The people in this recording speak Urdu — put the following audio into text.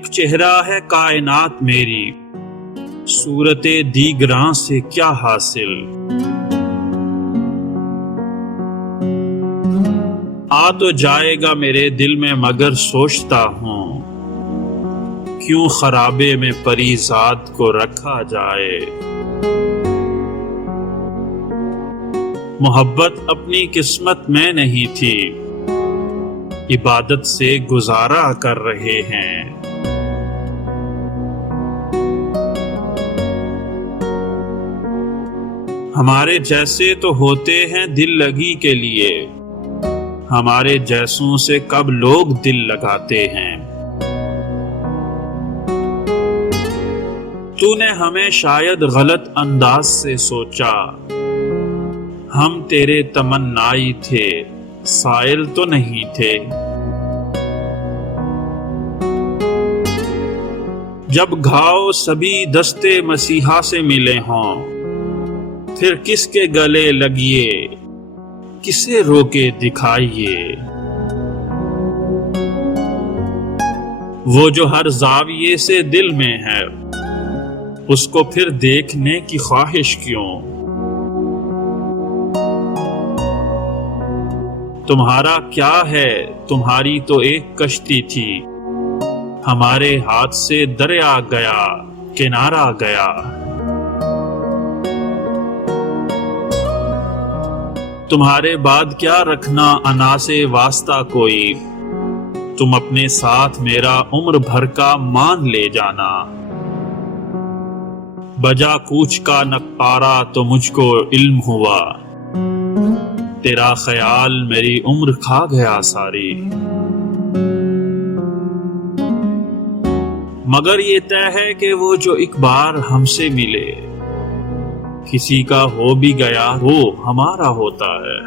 ایک چہرہ ہے کائنات میری، صورت دیگراں سے کیا حاصل۔ آ تو جائے گا میرے دل میں مگر سوچتا ہوں، کیوں خرابے میں پری ذات کو رکھا جائے۔ محبت اپنی قسمت میں نہیں تھی، عبادت سے گزارا کر رہے ہیں۔ ہمارے جیسے تو ہوتے ہیں دل لگی کے لیے، ہمارے جیسوں سے کب لوگ دل لگاتے ہیں۔ تو نے ہمیں شاید غلط انداز سے سوچا، ہم تیرے تمنائی تھے، سائل تو نہیں تھے۔ جب گھاؤ سبھی دستے مسیحا سے ملے ہوں، پھر کس کے گلے لگیے، کسے رو کے دکھائیے۔ وہ جو ہر زاویے سے دل میں ہے، اس کو پھر دیکھنے کی خواہش کیوں۔ تمہارا کیا ہے، تمہاری تو ایک کشتی تھی، ہمارے ہاتھ سے دریا گیا، کنارہ گیا۔ تمہارے بعد کیا رکھنا انا سے واسطہ کوئی، تم اپنے ساتھ میرا عمر بھر کا مان لے جانا۔ بجا کوچ کا نقارہ تو مجھ کو علم ہوا، تیرا خیال میری عمر کھا گیا ساری۔ مگر یہ طے ہے کہ وہ جو ایک بار ہم سے ملے، کسی کا ہو بھی گیا وہ ہمارا ہوتا ہے۔